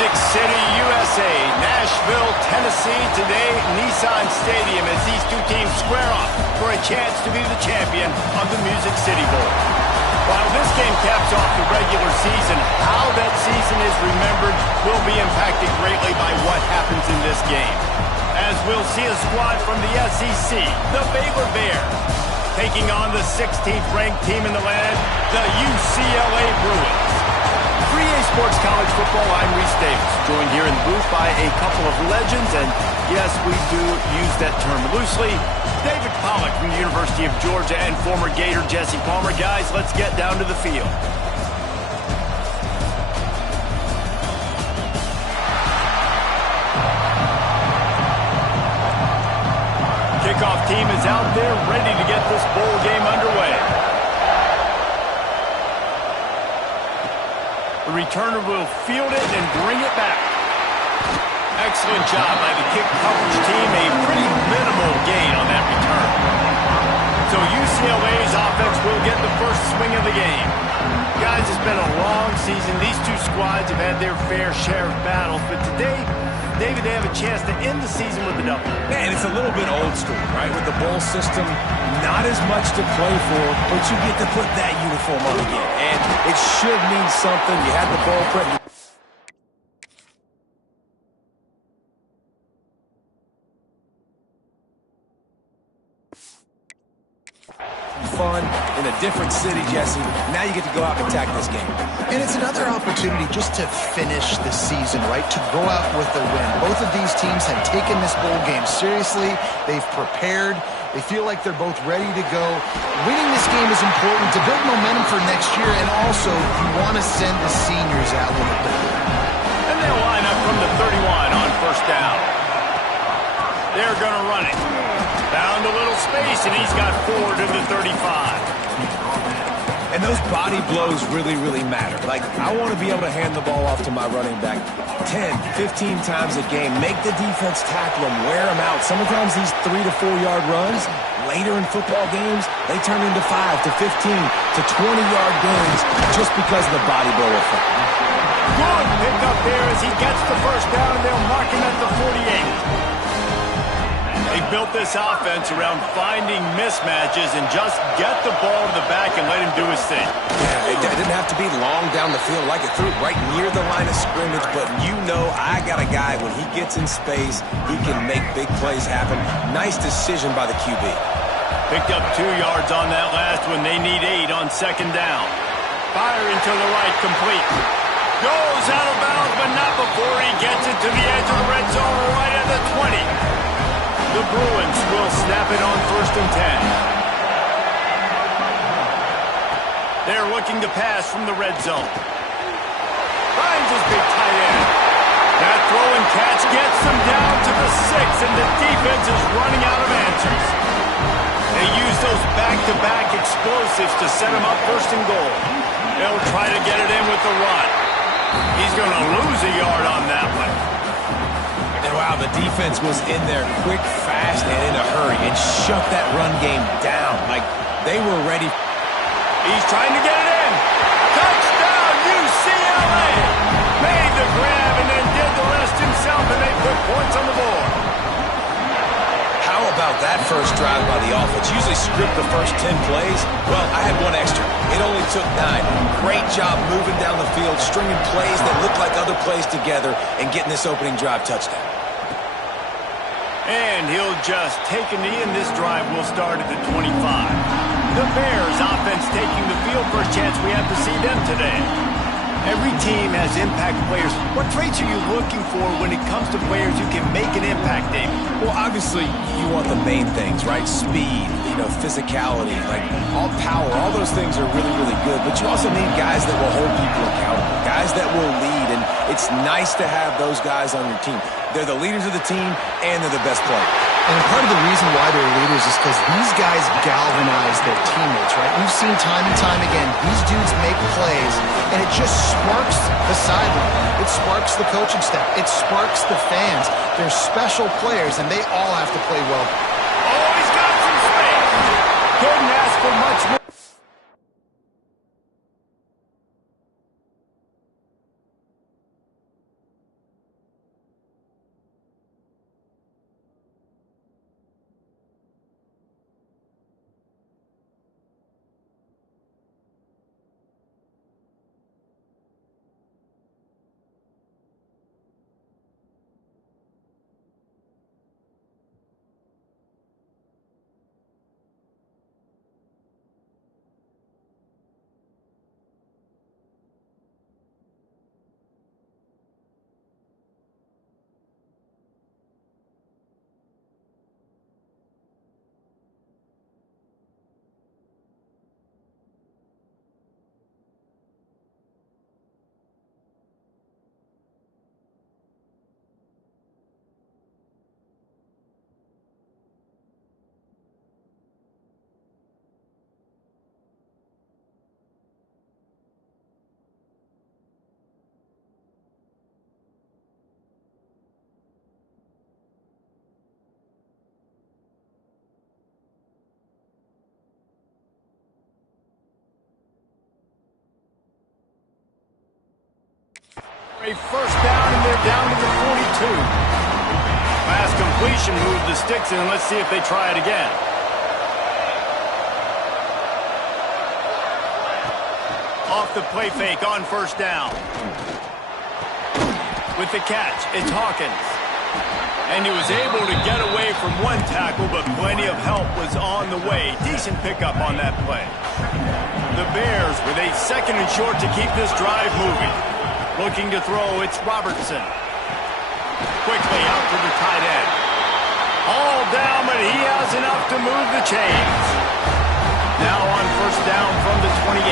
Music City, USA, Nashville, Tennessee. Today, Nissan Stadium as these two teams square off for a chance to be the champion of the Music City Bowl. While this game caps off the regular season, how that season is remembered will be impacted greatly by what happens in this game. As we'll see a squad from the SEC, the Baylor Bears, taking on the 16th ranked team in the land, the UCLA Bruins. 3A Sports College Football, I'm Reese Davis, joined here in the booth by a couple of legends, and yes, we do use that term loosely. David Pollack from the University of Georgia and former Gator Jesse Palmer. Guys, let's get down to the field. Kickoff team is out there ready to get this bowl game underway. The returner will field it and bring it back. Excellent job by the kick coverage team. A pretty minimal gain on that return. So UCLA's offense will get the first swing of the game. Guys, it's been a long season. These two squads have had their fair share of battles, but today, David, they have a chance to end the season with a W. Man, it's a little bit old school, right? With the bowl system, not as much to play for, but you get to put that uniform on again. And it should mean something. You had the bowl prep. Fun in a different city, Jesse. Now you get to go out and attack this game. And it's another opportunity just to finish the season, right? To go out with a win. Both of these teams have taken this bowl game seriously. They've prepared. They feel like they're both ready to go. Winning this game is important to build momentum for next year, and also you want to send the seniors out with a bit. And they'll line up from the 31 on first down. They're going to run it. Found a little space, and he's got 4 to the 35. And those body blows really, really matter. Like, I want to be able to hand the ball off to my running back 10, 15 times a game. Make the defense tackle him, wear him out. Sometimes these 3 to 4 yard runs, later in football games, they turn into 5 to 15 to 20 yard gains just because of the body blow effect. Good pick up there as he gets the first down, and they'll mark him at the 48. They built this offense around finding mismatches and just get the ball to the back and let him do his thing. Yeah, it didn't have to be long down the field. Like it threw it right near the line of scrimmage, but you know I got a guy, when he gets in space, he can make big plays happen. Nice decision by the QB. Picked up 2 yards on that last one. They need 8 on second down. Firing to the right, complete. Goes out of bounds, but not before he gets it to the edge of the red zone right at the 20. The Bruins will snap it on first and 10. They're looking to pass from the red zone. Finds his big tight end. That throw and catch gets them down to the 6, and the defense is running out of answers. They use those back-to-back explosives to set them up first and goal. They'll try to get it in with the run. He's going to lose a yard on that one. And wow, the defense was in there quick, fast, and in a hurry and shut that run game down. Like, they were ready. He's trying to get it in. Touchdown, UCLA! Made the grab and then did the rest himself, and they put points on the board. How about that first drive by the offense? Usually script the first 10 plays. Well, I had one extra. It only took 9. Great job moving down the field, stringing plays that look like other plays together, and getting this opening drive touchdown. And he'll just take a knee, and this drive will start at the 25. The Bears offense taking the field. First chance we have to see them today. Every team has impact players. What traits are you looking for when it comes to players who can make an impact, David? Well, obviously, you want the main things, right? Speed, physicality, like all power, all those things are really, really good. But you also need guys that will hold people accountable, guys that will lead, and it's nice to have those guys on your team. They're the leaders of the team, and they're the best players. And part of the reason why they're leaders is because these guys galvanize their teammates, right? We've seen time and time again, these dudes make plays, and it just sparks the sideline. It sparks the coaching staff. It sparks the fans. They're special players, and they all have to play well. Oh, he's got some space. Couldn't ask for much more. a first down, and they're down to the 42. Pass completion moved the sticks in. Let's see if they try it again. Off the play fake on first down. With the catch, it's Hawkins. And he was able to get away from one tackle, but plenty of help was on the way. Decent pickup on that play. The Bears with a second and short to keep this drive moving. Looking to throw, it's Robertson. Quickly out to the tight end. All down, but he has enough to move the chains. Now on first down from the 28.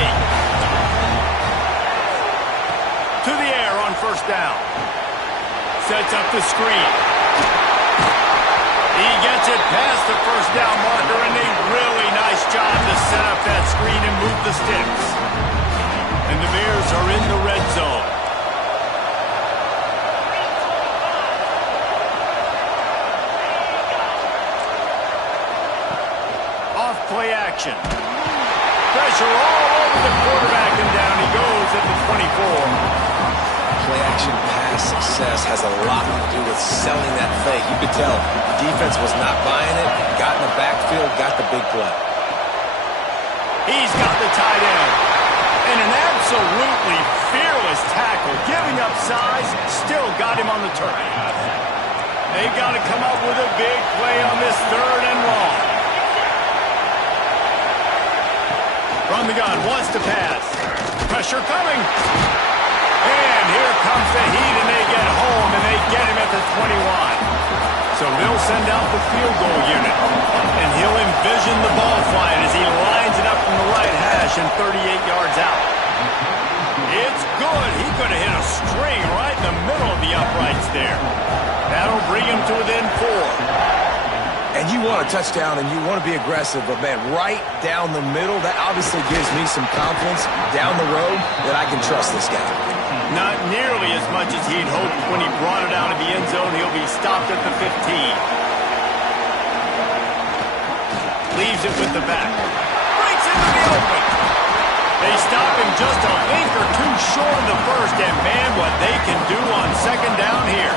To the air on first down. Sets up the screen. He gets it past the first down marker, and a really nice job to set up that screen and move the sticks. And the Bears are in the red zone. Off play action. Pressure all over the quarterback, and down he goes at the 24. Play-action pass success has a lot to do with selling that fake. You could tell defense was not buying it, got in the backfield, got the big play. He's got the tight end. And an absolutely fearless tackle, giving up size, still got him on the turn. They've got to come up with a big play on this third and long. From the gun, wants to pass. Pressure coming. And here comes the heat, and they get home, and they get him at the 21. So they'll send out the field goal unit, and he'll envision the ball flying as he lines it up from the right hash and 38 yards out. It's good. He could have hit a string right in the middle of the uprights there. That'll bring him to within 4. And you want a touchdown, and you want to be aggressive, but, man, right down the middle, that obviously gives me some confidence down the road that I can trust this guy. Not nearly as much as he'd hoped when he brought it out of the end zone. He'll be stopped at the 15. Leaves it with the back. Breaks into the open. They stop him just a length or two short of the first, and man, what they can do on second down here.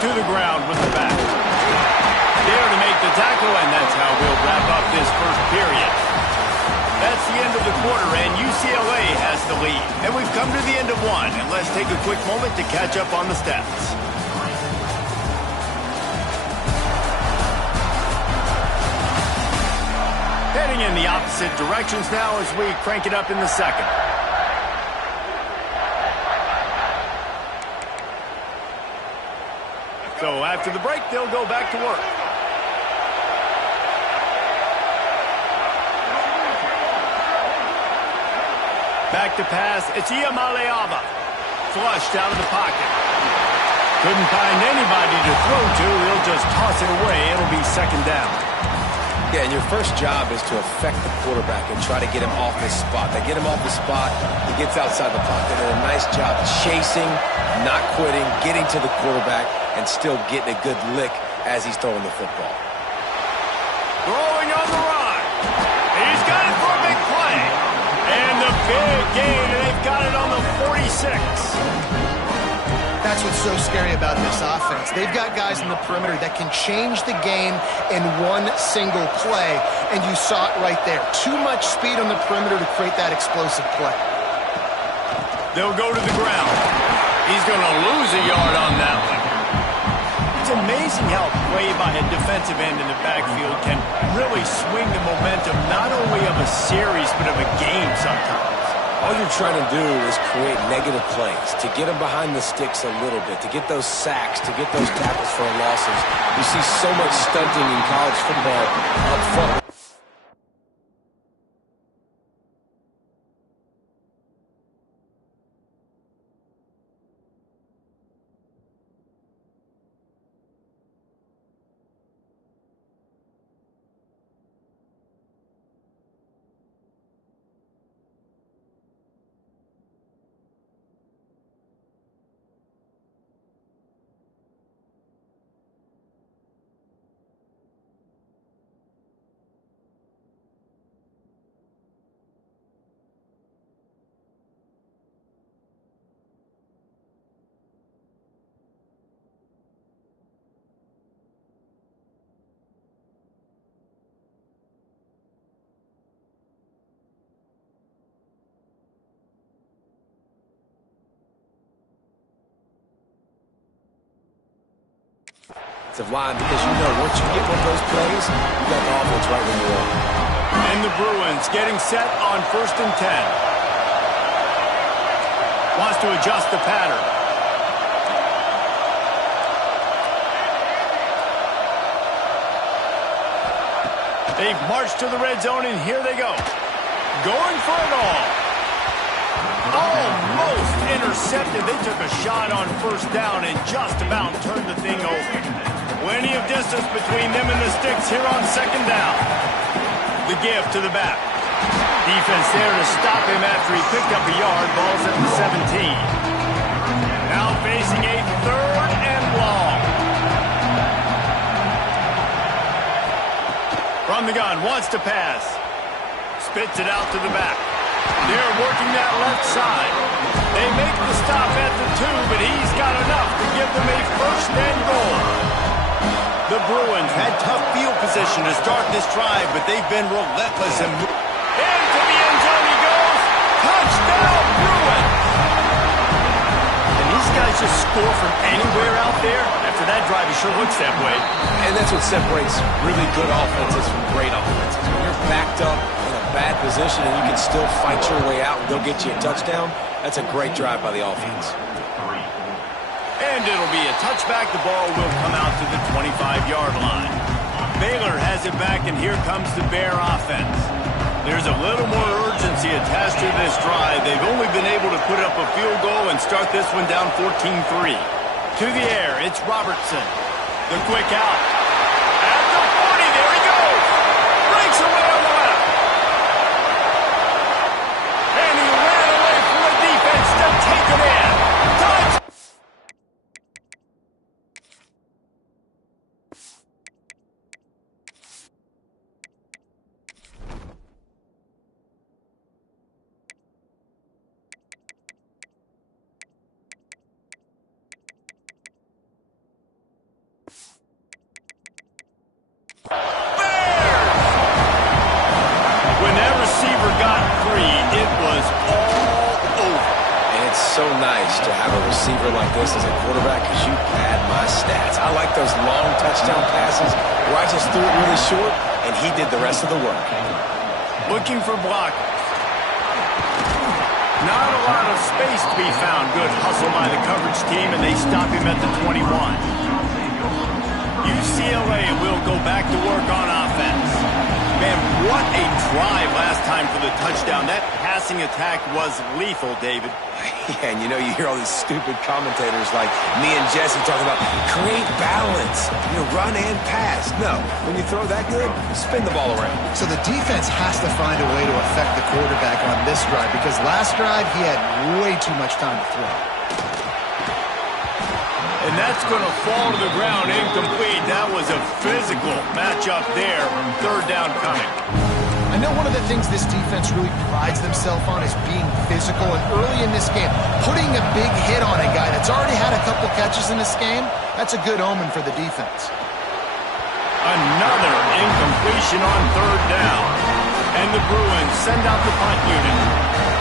To the ground with the back. There to make the tackle, and that's how we'll wrap up this first period. That's the end of the quarter, and UCLA has the lead. And we've come to the end of one, and let's take a quick moment to catch up on the stats. Heading in the opposite directions now as we crank it up in the second. So after the break, they'll go back to work. Back to pass, it's Iamaleava. Flushed out of the pocket. Couldn't find anybody to throw to. He'll just toss it away. It'll be second down. Yeah, and your first job is to affect the quarterback and try to get him off his spot. They get him off his spot, he gets outside the pocket, and a nice job chasing, not quitting, getting to the quarterback, and still getting a good lick as he's throwing the football. Throwing on the run. He's got it for a big play. And the big gain, and they've got it on the 46. That's what's so scary about this offense. They've got guys in the perimeter that can change the game in one single play, and you saw it right there. Too much speed on the perimeter to create that explosive play. They'll go to the ground. He's going to lose a yard on that one. It's amazing how play by a defensive end in the backfield can really swing the momentum not only of a series but of a game sometimes. All you're trying to do is create negative plays, to get them behind the sticks a little bit, to get those sacks, to get those tackles for losses. You see so much stunting in college football up front. offensive line because you know once you get one of those plays, you got the offense right where you want. And the Bruins getting set on 1st and 10. Wants to adjust the pattern. They've marched to the red zone, and here they go. Going for it all. Almost intercepted. They took a shot on 1st down and just about turned the thing over. Plenty of distance between them and the sticks here on 2nd down. The give to the back. Defense there to stop him after he picked up a yard. Ball's at the 17. Now facing a 3rd and long. From the gun, wants to pass. Spits it out to the back. They're working that left side. They make the stop at the 2, but he's got enough to give them a 1st and goal. The Bruins had tough field position to start this drive, but they've been relentless. And into the end zone he goes. Touchdown, Bruins! And these guys just score from anywhere out there. After that drive, it sure looks that way. And that's what separates really good offenses from great offenses. When you're backed up in a bad position and you can still fight your way out and go get you a touchdown, that's a great drive by the offense. And it'll be a touchback. The ball will come out to the 25-yard line. Baylor has it back, and here comes the Bear offense. There's a little more urgency attached to this drive. They've only been able to put up a field goal and start this one down 14-3. To the air, it's Robertson. The quick out. At the 40, there he goes. Breaks away on the left. And he ran away from the defense to take it in. Touch! So nice to have a receiver like this as a quarterback because you pad my stats. I like those long touchdown passes where I just threw it really short and he did the rest of the work. Looking for blockers. Not a lot of space to be found. Good hustle by the coverage team, and they stop him at the 21. UCLA will go back to work on offense. Man, what a drive last time for the touchdown. That passing attack was lethal, David. Yeah, and you know, you hear all these stupid commentators like me and Jesse talking about create balance, run and pass. No, when you throw that good, spin the ball around. So the defense has to find a way to affect the quarterback on this drive because last drive he had way too much time to throw. And that's going to fall to the ground incomplete. That was a physical matchup there. 3rd down coming. I know one of the things this defense really prides themselves on is being physical, and early in this game, putting a big hit on a guy that's already had a couple catches in this game, that's a good omen for the defense. Another incompletion on 3rd down. And the Bruins send out the punt unit.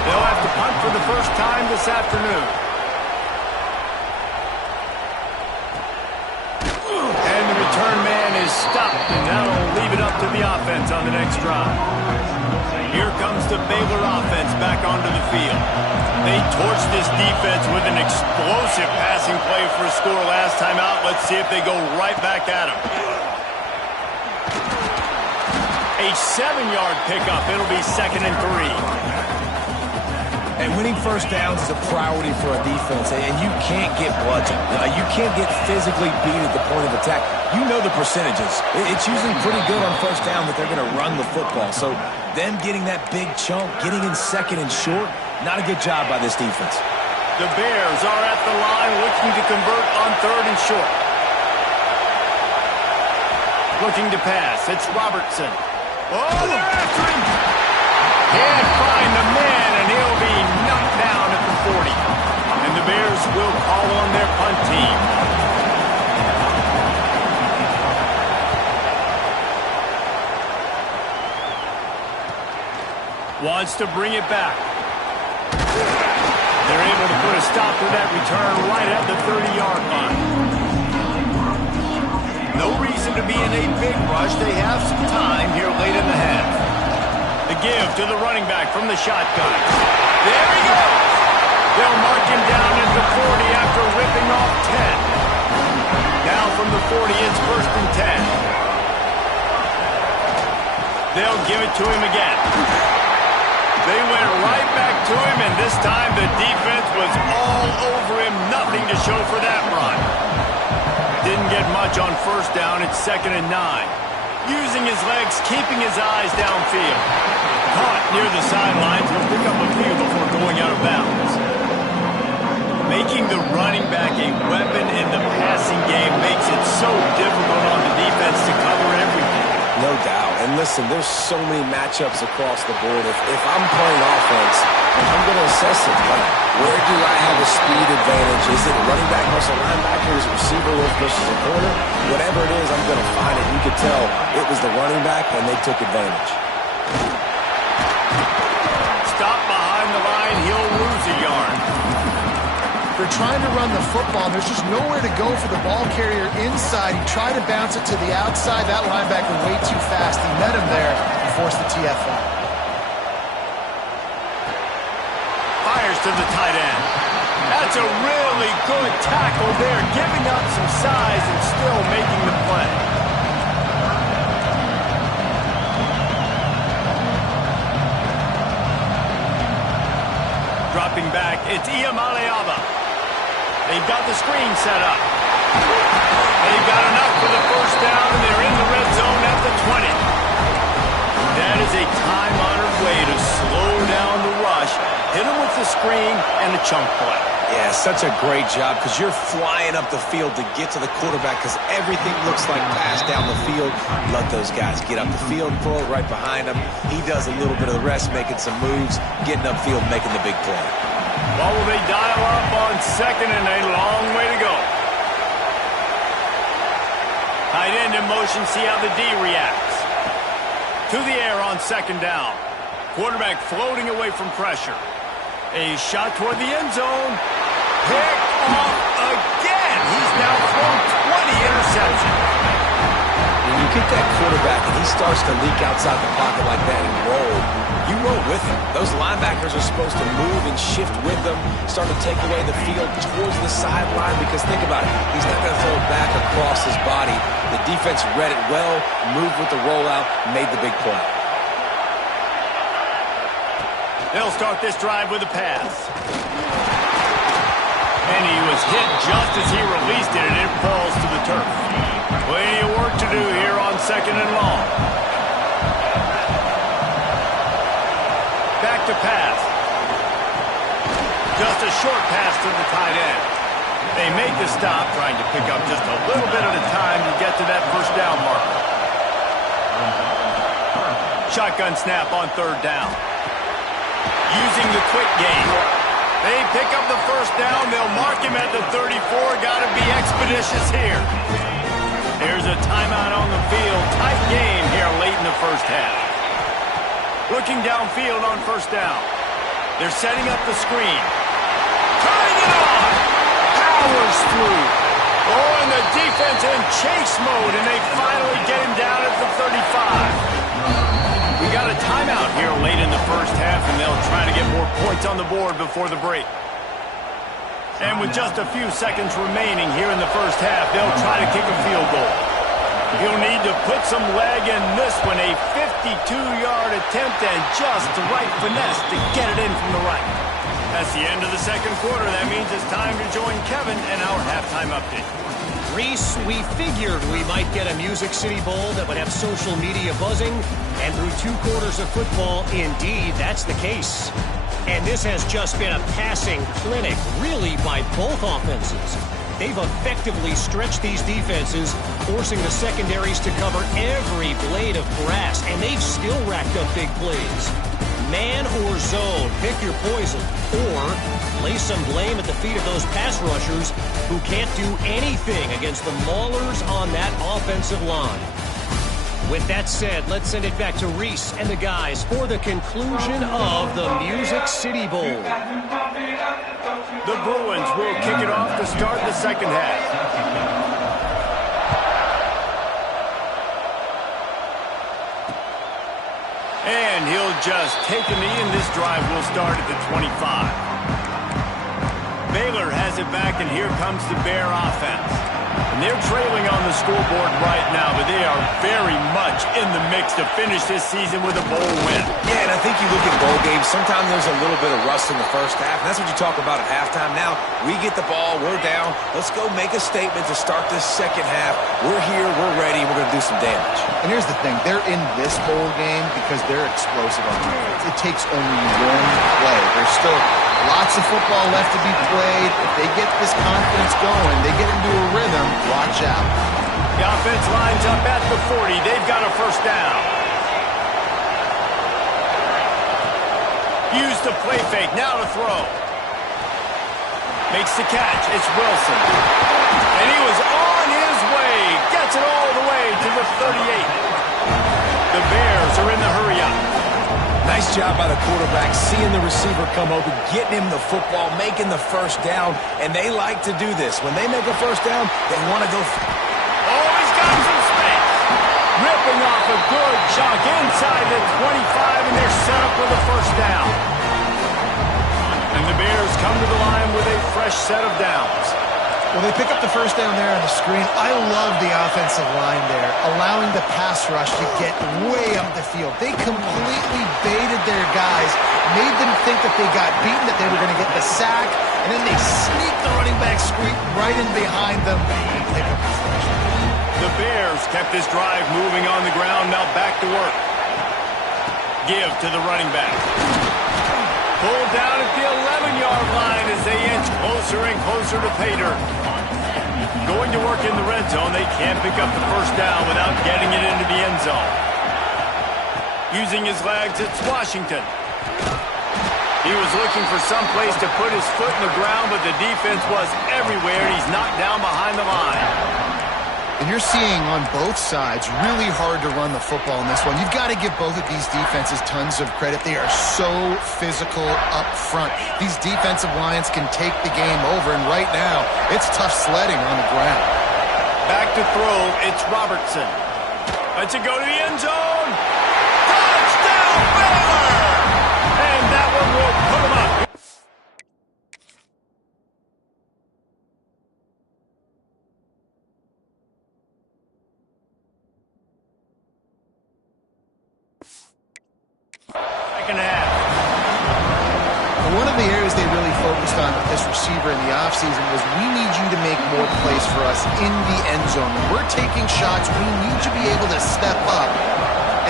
They'll have to punt for the first time this afternoon. And the return man is stopped, and that'll leave it up to the offense on the next drive. Here comes the Baylor offense back onto the field. They torched this defense with an explosive passing play for a score last time out. Let's see if they go right back at him. A 7-yard pickup. It'll be 2nd and 3. And winning 1st downs is a priority for a defense, and you can't get bludgeoned. You can't get physically beat at the point of attack. You know the percentages. It's usually pretty good on 1st down that they're going to run the football. So them getting that big chunk, getting in 2nd and short, not a good job by this defense. The Bears are at the line looking to convert on 3rd and short. Looking to pass. It's Robertson. Oh, they're after him. Can't find the man, and he'll be knocked down at the 40. And the Bears will call on their punt team. Wants to bring it back. They're able to put a stop to that return right at the 30-yard line. to be in a big rush. They have some time here late in the half. The give to the running back from the shotgun. There he goes. They'll mark him down at the 40 after ripping off 10. Now from the 40, it's 1st and 10. They'll give it to him again. They went right back to him, and this time the defense was all over him. Nothing to show for that run. Didn't get much on 1st down. It's 2nd and 9. Using his legs, keeping his eyes downfield. Caught near the sidelines. He'll pick up a few before going out of bounds. Making the running back a weapon in the passing game makes it so difficult on the defense to cover everything. No doubt. And listen, there's so many matchups across the board. If I'm playing offense, I'm going to assess it. Like, where do I have a speed advantage? Is it a running back versus a linebacker? Is it a receiver versus a corner? Whatever it is, I'm going to find it. You could tell it was the running back, and they took advantage. Stop behind the line. He'll lose a yard. They're trying to run the football. There's just nowhere to go for the ball carrier inside. He tried to bounce it to the outside. That linebacker way too fast. He met him there and forced the TFL. Fires to the tight end. That's a really good tackle there, giving up some size and still making the play. Dropping back, it's Iamaleava. They've got the screen set up. They've got enough for the 1st down, and they're in the red zone at the 20. That is a time-honored way to slow down the rush, hit them with the screen, and a chunk play. Yeah, such a great job because you're flying up the field to get to the quarterback because everything looks like pass down the field. Let those guys get up the field, throw it right behind him. He does a little bit of the rest, making some moves, getting upfield, making the big play. Well, will they dial up on 2nd and a long way to go? Tight end in motion, see how the D reacts. To the air on 2nd down. Quarterback floating away from pressure. A shot toward the end zone. Picked off again. He's now thrown 20 interceptions. When you get that quarterback and he starts to leak outside the pocket like that and roll, you roll with him. Those linebackers are supposed to move and shift with them, start to take away the field towards the sideline because think about it. He's not going to throw it back across his body. The defense read it well, moved with the rollout, made the big play. They'll start this drive with a pass. And he was hit just as he released it, and it falls to the turf. Plenty of work to do here on 2nd and long. Back to pass. Just a short pass to the tight end. They make the stop, trying to pick up just a little bit at a time to get to that 1st down marker. Shotgun snap on 3rd down. Using the quick game. They pick up the 1st down. They'll mark him at the 34. Got to be expeditious here. There's a timeout on the field. Tight game here late in the 1st half. Looking downfield on 1st down. They're setting up the screen. Turning it on. Powers through. Oh, and the defense in chase mode, and they finally get him down at the 35. We got a timeout here late in the 1st half, and they'll try to get more points on the board before the break. And with just a few seconds remaining here in the 1st half, they'll try to kick a field goal. He'll need to put some leg in this one, a 52-yard attempt, and just the right finesse to get it in from the right. That's the end of the 2nd quarter. That means it's time to join Kevin and our halftime update. Reese, we figured we might get a Music City Bowl that would have social media buzzing, and through 2 quarters of football, indeed, that's the case. And this has just been a passing clinic, really, by both offenses. They've effectively stretched these defenses, forcing the secondaries to cover every blade of grass, and they've still racked up big plays. Man or zone, pick your poison, or lay some blame at the feet of those pass rushers who can't do anything against the maulers on that offensive line. With that said, let's send it back to Reese and the guys for the conclusion of the Music City Bowl. The Bruins will kick it off to start the 2nd half. just take a knee, and this drive will start at the 25. Baylor has it back, and here comes the Bear offense. And they're trailing on the scoreboard right now, but they are very much in the mix to finish this season with a bowl win. Yeah, and I think you look at bowl games, sometimes there's a little bit of rust in the first half, and that's what you talk about at halftime. Now, we get the ball, we're down. Let's go make a statement to start this second half. We're here, we're ready, we're going to do some damage. And here's the thing. They're in this bowl game because they're explosive on defense. It takes only one play. There's still lots of football left to be played. If they get this confidence going, they get into a rhythm, watch out. The offense lines up at the 40. They've got a first down. Use the play fake. Now to throw. Makes the catch. It's Wilson. And he was on his way. Gets it all the way to the 38. The Bears are in the hurry-up. Nice job by the quarterback, seeing the receiver come open, getting him the football, making the first down, and they like to do this. When they make a first down, they want to go. Oh, he's got some space. Ripping off a good chunk inside the 25, and they're set up with a first down. And the Bears come to the line with a fresh set of downs. Well, they pick up the first down there on the screen. I love the offensive line there, allowing the pass rush to get way up the field. They completely baited their guys, made them think that they got beaten, that they were going to get the sack, and then they sneaked the running back screen right in behind them and pick up the first down. The Bears kept this drive moving on the ground, now back to work. Give to the running back. Pulled down at the 11-yard line as they inch closer and closer to pay dirt. Going to work in the red zone, they can't pick up the first down without getting it into the end zone. Using his legs, it's Washington. He was looking for some place to put his foot in the ground, but the defense was everywhere, and he's knocked down behind the line. And you're seeing on both sides really hard to run the football in this one. You've got to give both of these defenses tons of credit. They are so physical up front. These defensive lines can take the game over, and right now, it's tough sledding on the ground. Back to throw, it's Robertson. Lets it go to the end zone. Touchdown, Baylor! And that one will put him up. Second half. One of the areas they really focused on with this receiver in the offseason was we need you to make more plays for us in the end zone. When we're taking shots, we need to be able to step up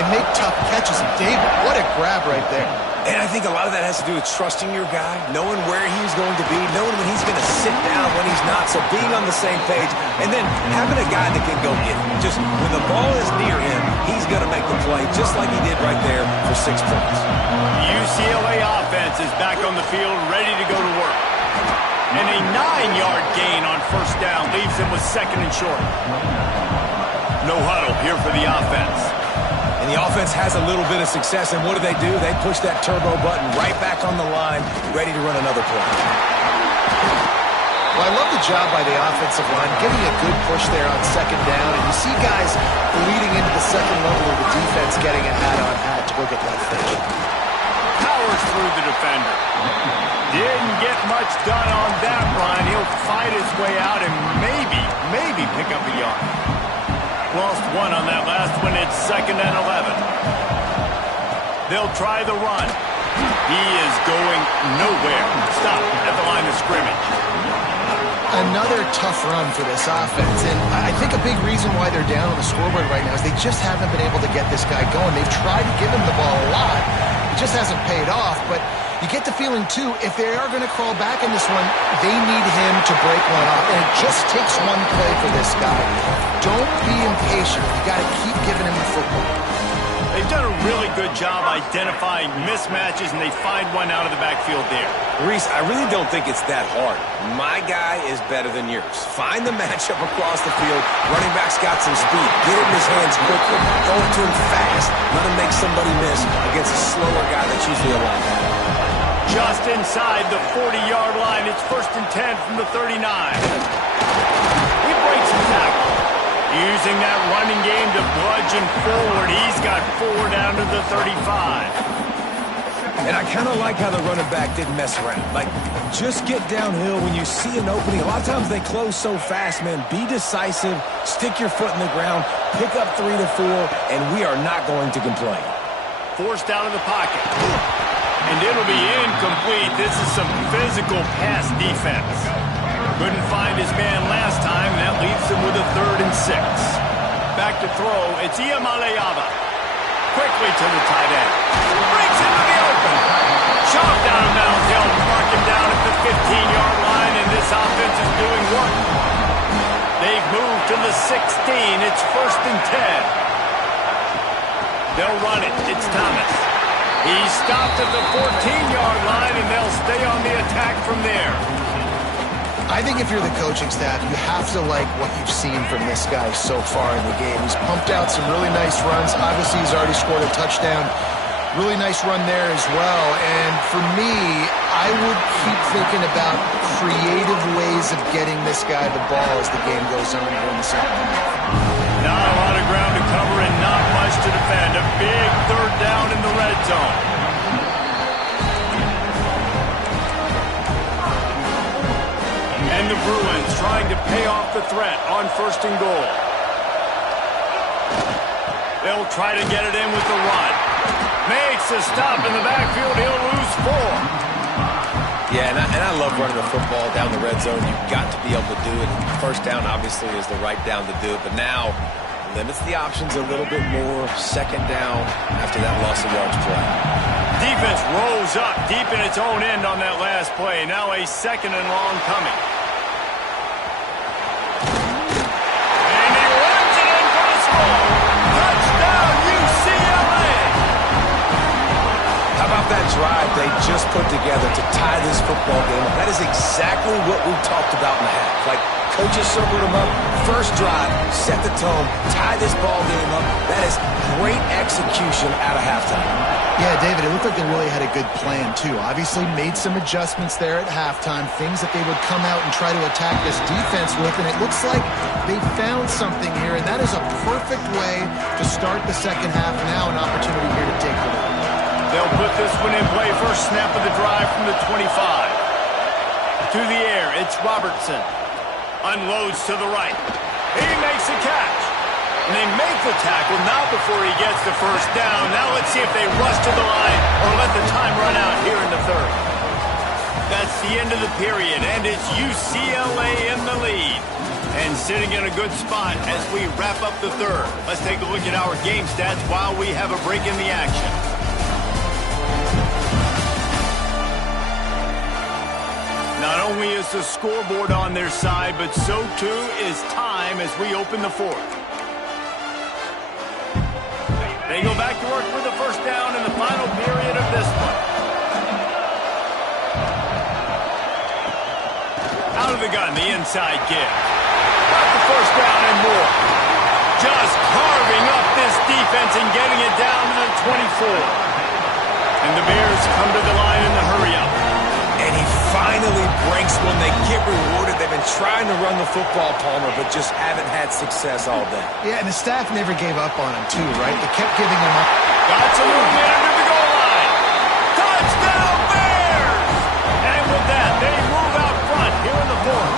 and make tough catches. And David, what a grab right there. And I think a lot of that has to do with trusting your guy, knowing where he's going to be, knowing when he's going to sit down, when he's not, so being on the same page, and then having a guy that can go get it. Just when the ball is near him, he's going to make the play, just like he did right there for 6 points. UCLA offense is back on the field, ready to go to work. And a 9-yard gain on first down leaves them with second and short. No huddle here for the offense. And the offense has a little bit of success, and what do? They push that turbo button right back on the line, ready to run another play. Well, I love the job by the offensive line, getting a good push there on second down, and you see guys bleeding into the second level of the defense getting a hat-on-hat to go get that finish. Powers through the defender. Didn't get much done on that run. He'll fight his way out and maybe pick up a yard. Lost one on that last one. It's second and 11. They'll try the run. He is going nowhere. Stop at the line of scrimmage. Another tough run for this offense, and I think a big reason why they're down on the scoreboard right now is they just haven't been able to get this guy going. They've tried to give him the ball a lot. It just hasn't paid off, but you get the feeling, too, if they are going to crawl back in this one, they need him to break one off, and it just takes one play for this guy. Don't be impatient. You got to keep giving him the football. They've done a really good job identifying mismatches, and they find one out of the backfield there. Reese, I really don't think it's that hard. My guy is better than yours. Find the matchup across the field. Running back's got some speed. Get it in his hands quickly. Throw it to him fast. Let him make somebody miss against a slower guy that's usually a linebacker. Just inside the 40-yard line. It's first and 10 from the 39. He breaks the tackle. Using that running game to bludgeon forward. He's got 4 down to the 35. And I kind of like how the running back didn't mess around. Like, just get downhill when you see an opening. A lot of times they close so fast, man. Be decisive, stick your foot in the ground, pick up 3 to 4, and we are not going to complain. Forced out of the pocket. And it'll be incomplete. This is some physical pass defense. Couldn't find his man last time, and that leaves him with a 3rd and 6. Back to throw, it's Iamaleava. Quickly to the tight end. Breaks into the open. Shoved out of bounds. They'll mark him down at the 15-yard line, and this offense is doing work. They've moved to the 16. It's 1st and 10. They'll run it. It's Thomas. He's stopped at the 14-yard line, and they'll stay on the attack from there. I think if you're the coaching staff, you have to like what you've seen from this guy so far in the game. He's pumped out some really nice runs. Obviously, he's already scored a touchdown. Really nice run there as well. And for me, I would keep thinking about creative ways of getting this guy the ball as the game goes on here in the second half. Not a lot of ground to cover and not much to defend. A big 3rd down in the red zone. And the Bruins trying to pay off the threat on 1st and goal. They'll try to get it in with the run. Makes a stop in the backfield. He'll lose 4. Yeah, and I love running the football down the red zone. You've got to be able to do it. 1st down, obviously, is the right down to do it. But now, limits the options a little bit more. 2nd down after that loss of yards play. Defense rolls up deep in its own end on that last play. Now a 2nd and long coming. And he runs it in for the score. Touchdown, UCLA! How about that drive they just put together to tie this football game up? That is exactly what we talked about in the half. Like, coaches circled them up. First drive, set the tone, tie this ball game up. That is great execution out of halftime. Yeah, David, it looked like they really had a good plan, too. Obviously made some adjustments there at halftime, things that they would come out and try to attack this defense with, and it looks like they found something here, and that is a perfect way to start the second half. Now an opportunity here to take the lead. They'll put this one in play. First snap of the drive from the 25. To the air, it's Robertson. Unloads to the right. He makes a catch. And they make the tackle not before he gets the 1st down. Now let's see if they rush to the line or let the time run out here in the 3rd. That's the end of the period, and it's UCLA in the lead. And sitting in a good spot as we wrap up the 3rd. Let's take a look at our game stats while we have a break in the action. Not only is the scoreboard on their side, but so too is time as we open the 4th. They go back to work with the 1st down in the final period of this one. Out of the gun, the inside give. Got the 1st down and more. Just carving up this defense and getting it down to the 24. And the Bears come to the line in the hurry-up. And he finally breaks when they get rewarded. They've been trying to run the football, Palmer, but just haven't had success all day. Yeah, and the staff never gave up on him, too, right? They kept giving him up. Got some movement under the goal line. Touchdown, Bears! And with that, they move out front here in the 4th.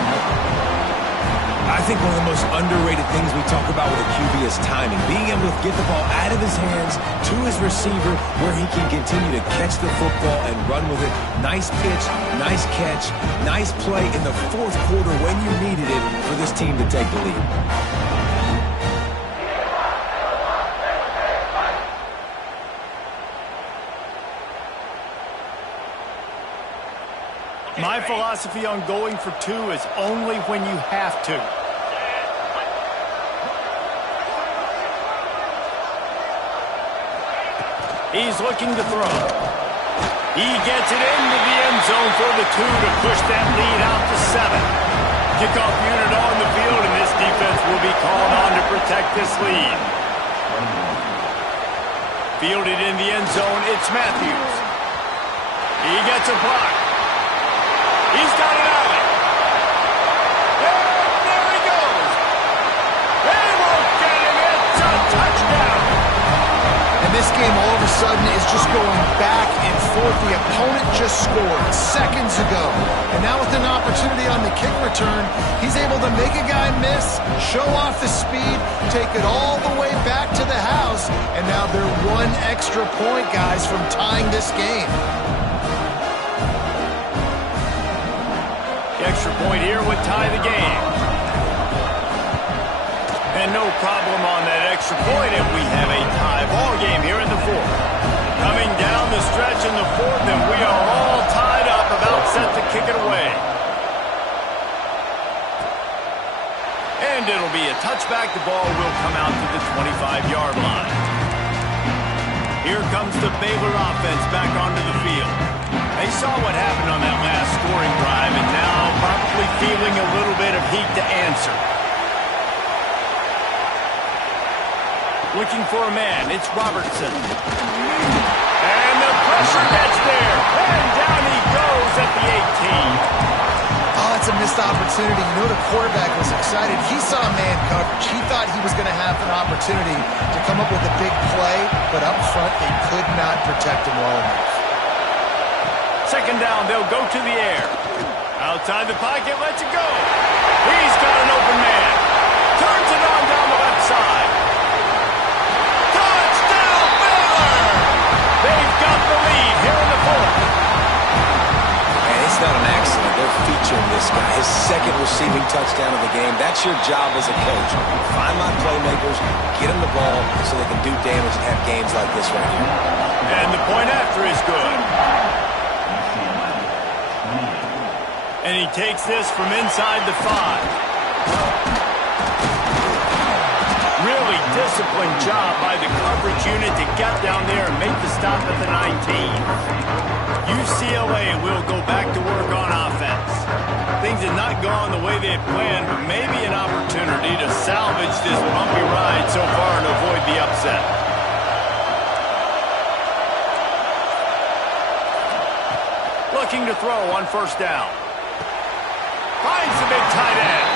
I think one of the most underrated things we talk about with a QB is timing. Being able to get the ball out of his hands to his receiver where he can continue to catch the football and run with it. Nice pitch, nice catch, nice play in the 4th quarter when you needed it for this team to take the lead. My philosophy on going for 2 is only when you have to. He's looking to throw. He gets it into the end zone for the 2 to push that lead out to 7. Kickoff unit on the field, and this defense will be called on to protect this lead. Fielded in the end zone, it's Matthews. He gets a block. He's got it out. And there he goes. They won't get him. It's a touchdown. And this game all of a sudden is just going back and forth. The opponent just scored seconds ago. And now with an opportunity on the kick return, he's able to make a guy miss, show off the speed, take it all the way back to the house, and now they're one extra point, guys, from tying this game. The extra point here would tie the game. And no problem on that extra point, and we have a tie ball game here in the fourth. Coming down the stretch in the fourth, and we are all tied up, about set to kick it away. And it'll be a touchback. The ball will come out to the 25-yard line. Here comes the Baylor offense back onto the field. They saw what happened on that last scoring drive, and now probably feeling a little bit of heat to answer. Looking for a man, it's Robertson. And the pressure gets there. And down he goes at the 18. Oh, it's a missed opportunity. You know the quarterback was excited. He saw man coverage. He thought he was going to have an opportunity to come up with a big play, but up front they could not protect him well enough. Second down, they'll go to the air. Outside the pocket, lets it go. He's got an open man. Turns it on down the left side. They've got the lead here in the fourth. And it's not an accident. They're featuring this guy. His second receiving touchdown of the game. That's your job as a coach. Find my playmakers, get them the ball so they can do damage and have games like this right here. And the point after is good. And he takes this from inside the 5. Really disciplined job by the coverage unit to get down there and make the stop at the 19. UCLA will go back to work on offense. Things have not gone the way they had planned, but maybe an opportunity to salvage this bumpy ride so far and avoid the upset. Looking to throw on first down. Finds the big tight end.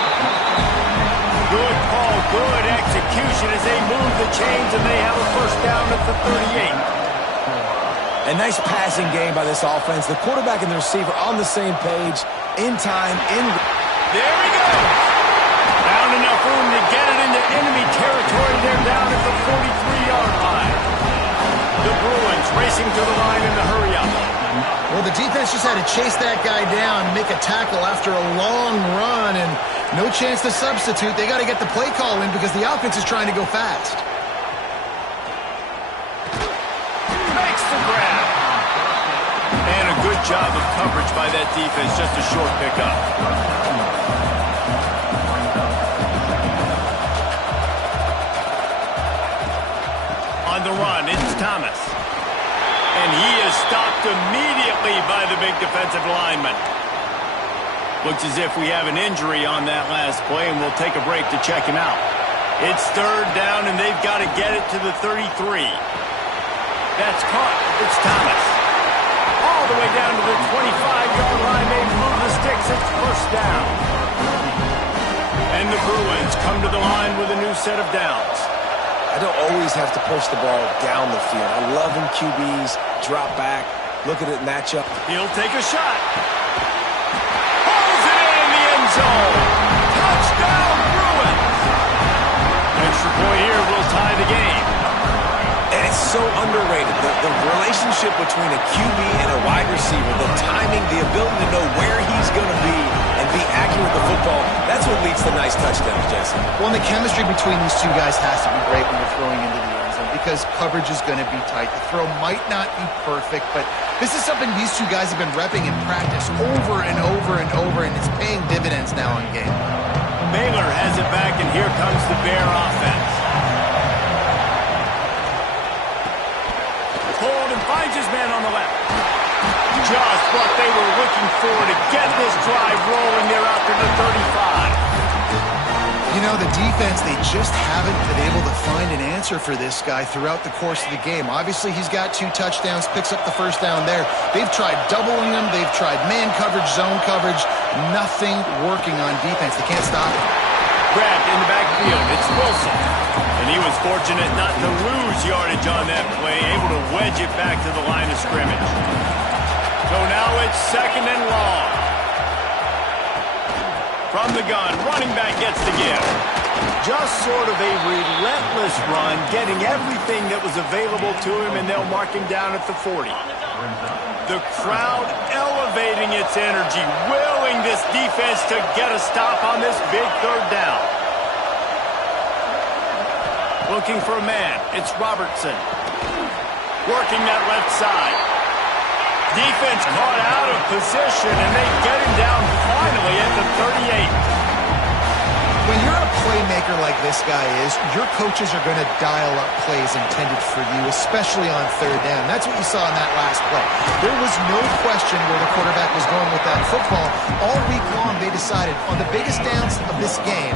Good call, good execution as they move the chains, and they have a first down at the 38. A nice passing game by this offense. The quarterback and the receiver on the same page, in time, in... There he goes. Found enough room to get it into enemy territory. They're down at the 43-yard line. The Bruins racing to the line in the hurry-up. Well, the defense just had to chase that guy down, make a tackle after a long run, and no chance to substitute. They got to get the play call in because the offense is trying to go fast. Makes the grab. And a good job of coverage by that defense. Just a short pickup. On the run, it's Thomas. And he is stopped immediately by the big defensive lineman. Looks as if we have an injury on that last play, and we'll take a break to check him out. It's third down, and they've got to get it to the 33. That's caught. It's Thomas. All the way down to the 25-yard line. They move the sticks. It's first down. And the Bruins come to the line with a new set of downs. I don't always have to push the ball down the field. I love when QBs drop back, look at it, match up. He'll take a shot. Pulls it in the end zone. Touchdown, Bruins. Extra point here will tie the game. And it's so underrated. The relationship between a QB and a wide receiver, the timing, the ability to know where he's going to be and be accurate with the football, that's what leads to nice touchdowns, Jesse. Well, and the chemistry between these two guys has to be great when you're throwing into the end zone because coverage is going to be tight. The throw might not be perfect, but this is something these two guys have been repping in practice over and over and over, and it's paying dividends now in game. Baylor has it back, and here comes the Bear offense. Hold and finds his man on the left. Just what they were looking for to get this drive rolling. They're out to the 35. You know, the defense, they just haven't been able to find an answer for this guy throughout the course of the game. Obviously, he's got 2 touchdowns, picks up the first down there. They've tried doubling him. They've tried man coverage, zone coverage. Nothing working on defense. They can't stop him. Grabbed in the backfield. It's Wilson. And And he was fortunate not to lose yardage on that play, able to wedge it back to the line of scrimmage. So now it's 2nd and long. From the gun, running back gets the give. Just sort of a relentless run, getting everything that was available to him, and they'll mark him down at the 40. The crowd elevating its energy, willing this defense to get a stop on this big 3rd down. Looking for a man, it's Robertson. Working that left side. Defense caught out of position, and they get him down finally at the 38. When you're a playmaker like this guy is, your coaches are going to dial up plays intended for you, especially on 3rd down. That's what you saw in that last play. There was no question where the quarterback was going with that football. All week long, they decided on the biggest downs of this game,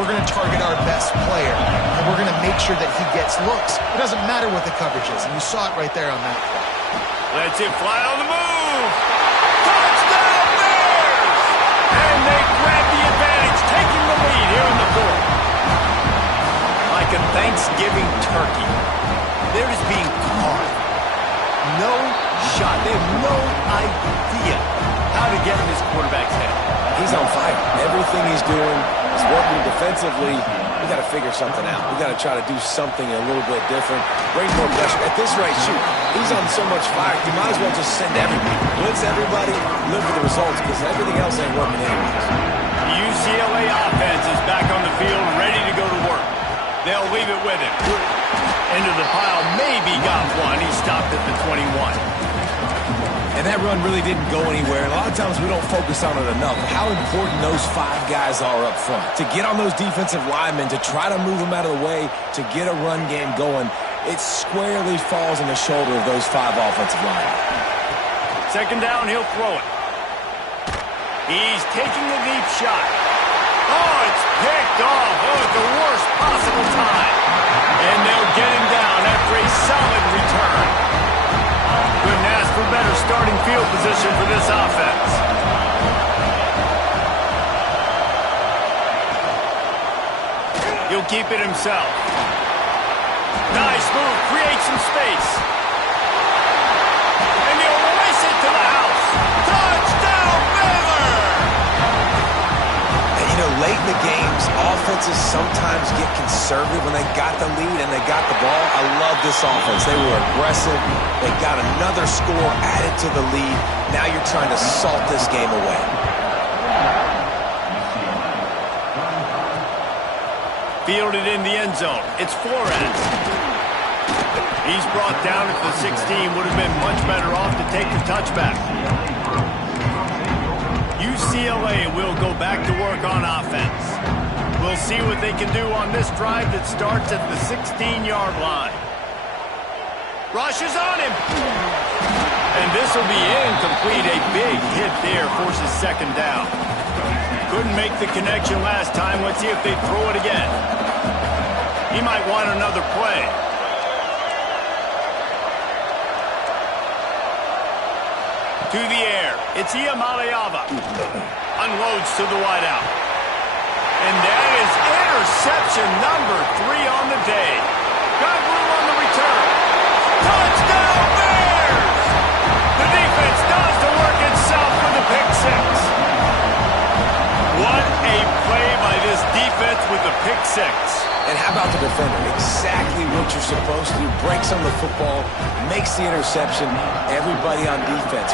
we're going to target our best player, and we're going to make sure that he gets looks. It doesn't matter what the coverage is, and you saw it right there on that play. Lets it fly on the move. Touchdown Bears! And they grab the advantage, taking the lead here in the 4th. Like a Thanksgiving turkey, they're just being caught. No shot. They have no idea how to get in this quarterback's head. He's on fire. Everything he's doing is working defensively. We got to figure something out. We got to try to do something a little bit different. Bring more pressure. At this rate, shoot, he's on so much fire. You might as well just send everybody. Blitz everybody, live for the results, because everything else ain't working anyways. The UCLA offense is back on the field, ready to go to work. They'll leave it with him. Into the pile, maybe got one. He stopped at the 21. And that run really didn't go anywhere. And a lot of times we don't focus on it enough. How important those 5 guys are up front. To get on those defensive linemen, to try to move them out of the way, to get a run game going, it squarely falls on the shoulder of those 5 offensive linemen. 2nd down, he'll throw it. He's taking a deep shot. Oh, it's picked off. Oh, at the worst possible time. And they'll get him down after a solid return. Couldn't ask for better starting field position for this offense. He'll keep it himself. Nice move, create some space. And he'll race it to the house. Touchdown, Baylor! And you know, late in the games, offenses sometimes get conservative when they got the lead and they got the ball. I love this offense. They were aggressive. They got another score added to the lead. Now you're trying to salt this game away. Fielded in the end zone. It's Flores. He's brought down at the 16. Would have been much better off to take the touchback. UCLA will go back to work on offense. We'll see what they can do on this drive that starts at the 16-yard line. Rushes on him. And this will be incomplete. A big hit there forces 2nd down. Couldn't make the connection last time. Let's see if they throw it again. He might want another play. To the air. It's Iamaleava. Unloads to the wideout. And that is interception number 3 on the day. Got room on the return. Touchdown Bears! The defense does the work itself with the pick 6. What a play by this defense with the pick 6. And how about the defender? Exactly what you're supposed to do. Breaks on the football, makes the interception. Everybody on defense